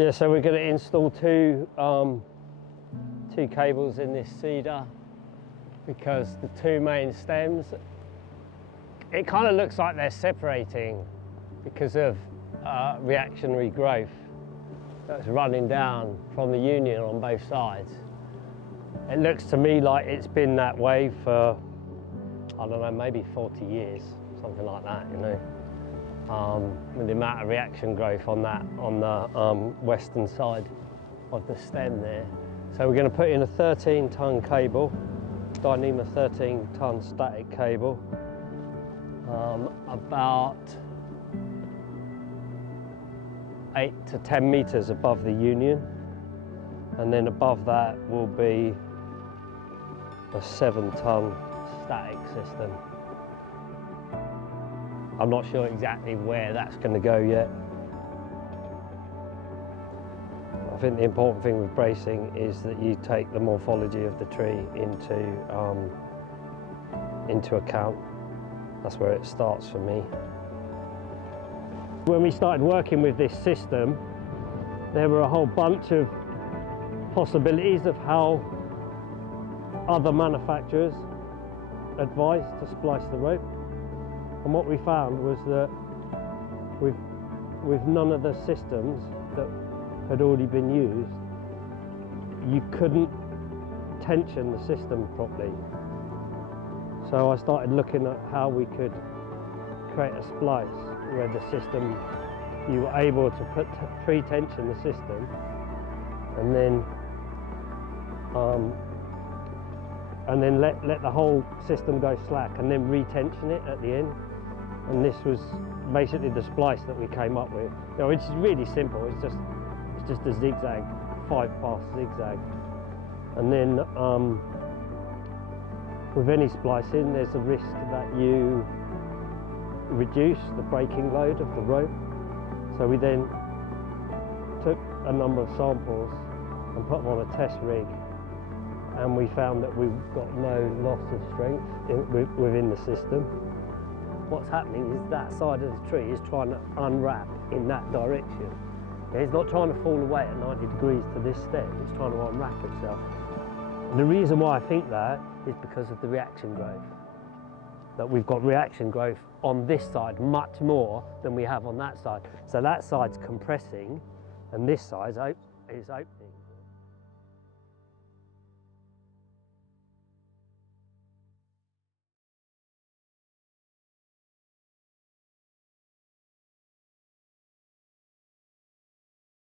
Yeah, so we're going to install two cables in this cedar because the two main stems, it kind of looks like they're separating because of reactionary growth that's running down from the union on both sides. It looks to me like it's been that way for, I don't know, maybe 40 years, something like that, you know. With the amount of reaction growth on the western side of the stem there. So we're going to put in a 13-ton cable, Dyneema 13-ton static cable, about 8 to 10 meters above the union, and then above that will be a 7-ton static system. I'm not sure exactly where that's going to go yet. I think the important thing with bracing is that you take the morphology of the tree into account. That's where it starts for me. When we started working with this system, there were a whole bunch of possibilities of how other manufacturers advise to splice the rope. And what we found was that with none of the systems that had already been used, you couldn't tension the system properly. So I started looking at how we could create a splice where the system, you were able to pre-tension the system and then let the whole system go slack and then re-tension it at the end. And this was basically the splice that we came up with. You know, it's really simple. It's just a zigzag, 5-pass zigzag. And then with any splicing, there's a risk that you reduce the breaking load of the rope. So we then took a number of samples and put them on a test rig, and we found that we've got no loss of strength within the system. What's happening is that side of the tree is trying to unwrap in that direction. It's not trying to fall away at 90 degrees to this stem, it's trying to unwrap itself. And the reason why I think that is because of the reaction growth. That we've got reaction growth on this side much more than we have on that side. So that side's compressing and this side is opening.